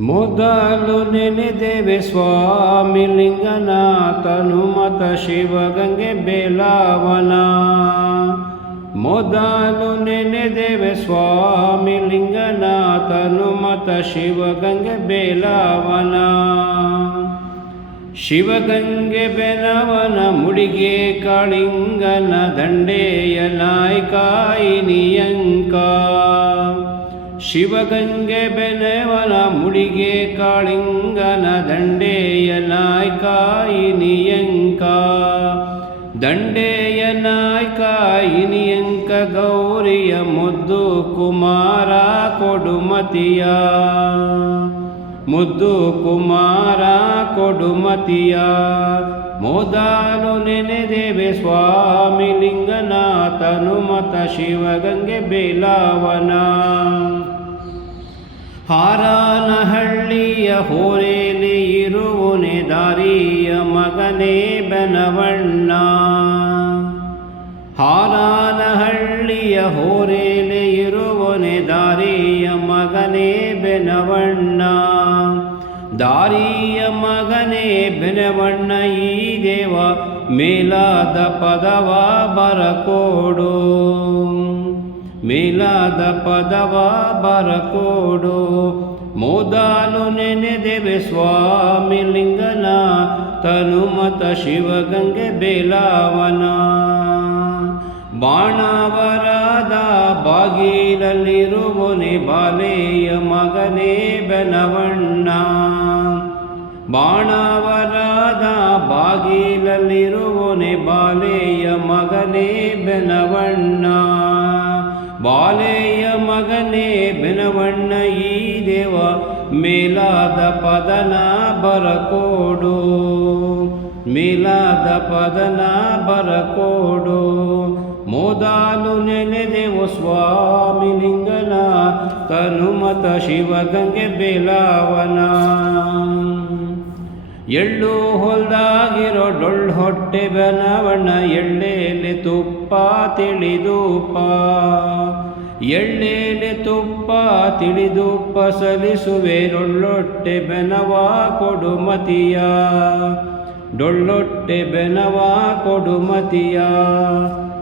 ಮೊದಲು ನೆನೆದೇವೆ ಸ್ವಾಮಿ ಲಿಂಗನಾಥನು ಮತ ಶಿವಗಂಗೆ ಬೇಲಾವನ. ಮೊದಲು ನೆನೆದೇವೆ ಸ್ವಾಮಿ ಲಿಂಗನಾಥನು ಮತ ಶಿವಗಂಗೆ ಬೇಲಾವನ. ಶಿವಗಂಗೆ ಬೆನವನ ಮುಡಿಗೆ ಕಾಳಿಂಗನ ದಂಡೆಯ ನಾಯ್ಕಾಯಿನಿಯಂಕ. ಶಿವಗಂಗೆ ಬೆನವನ ಮುಡಿಗೆ ಕಾಳಿಂಗನ ದಂಡೆಯ ನಾಯ್ಕಾಯಿನಿಯಂಕ. ದಂಡೆಯ ನಾಯ್ಕಾಯಿನಿಯಂಕ ಗೌರಿಯ ಮುದ್ದು ಕುಮಾರ ಕೊಡುಮತಿಯ. ಮುದ್ದು ಕುಮಾರ ಕೊಡುಮತಿಯ. ಮೊದಲು ನೆನೆದೇವೆ ಸ್ವಾಮಿ ಲಿಂಗನಾಥನು ಮತ ಶಿವಗಂಗೆ ಬೇಲಾವನ. ಹಾರನಹಳ್ಳಿಯ ಹೋರೇಲಿ ಇರುವನೆ ದಾರಿಯ ಮಗನೇ ಬೆನವಣ್ಣ. ಹಾರನಹಳ್ಳಿಯ ಹೋರೇಲಿ ಇರುವನೆ ದಾರಿಯ ಮಗನೇ ಬೆನವಣ್ಣ. ದಾರಿಯ ಮಗನೇ ಬೆನವಣ್ಣ ಈ ದೇವ ಮೇಲಾದ ಪದವ ಬರಕೋಡು. ಮೇಲಾದ ಪದವ ಬರಕೋಡು. ಮೊದಲು ನೆನೆದೇವೆ ಸ್ವಾಮಿ ಲಿಂಗನಾಥನು ಮತ ಶಿವಗಂಗೆ ಬೇಲಾವನ. ಬಾಣವರದ ಬಾಗಿಲಲ್ಲಿರುವನೆ ಬಾಲೆಯ ಮಗನೇ ಬೆನವಣ್ಣ. ಬಾಣವರದ ಬಾಗಿಲಲ್ಲಿರುವನೆ ಬಾಲೆಯ ಮಗನೇ ಬೆನವಣ್ಣ. ಬಾಲೆಯ ಮಗನೇ ಬೆನವಣ್ಣ ಈ ದೇವ ಮೇಲಾದ ಪದನ ಬರಕೋಡು. ಮೇಲಾದ ಪದನ ಬರಕೋಡು. ಮೊದಲು ನೆನೆದೆವು ಸ್ವಾಮಿ ಲಿಂಗನಾಥನು ಮತ ಶಿವಗಂಗೆ ಬೇಲಾವನ. ಎಳ್ಳು ಹೊಲ್ದಾಗಿರೋ ಡೊಳ್ಳು ಹೊಟ್ಟೆ ಬೆನವಣ್ಣ ಎಳ್ಳೆಲೆ ತುಪ್ಪ ತಿಳಿದೂಪ. ಎಳ್ಳೆಲೆ ತುಪ್ಪ ತಿಳಿದೂಪ ಸಲಿಸುವೆ ಡೊಳ್ಳೊಟ್ಟೆ ಬೆನವ ಕೊಡುಮತಿಯ. ಡೊಳ್ಳೊಟ್ಟೆ ಬೆನವ ಕೊಡುಮತಿಯ.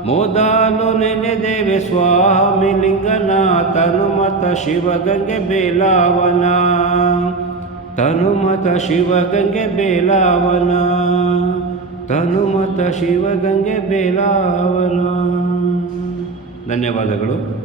ಮೊದಲು ನೆನೆದೇವೆ ಸ್ವಾಮಿ ಲಿಂಗನಾಥನು ಮತ ಶಿವಗಂಗೆ ಬೇಲಾವನ. ತನು ಮತ ಶಿವಗಂಗೆ ಬೇಲಾವನ. ತನು ಮತ ಶಿವಗಂಗೆ ಬೇಲಾವನ. ಧನ್ಯವಾದಗಳು.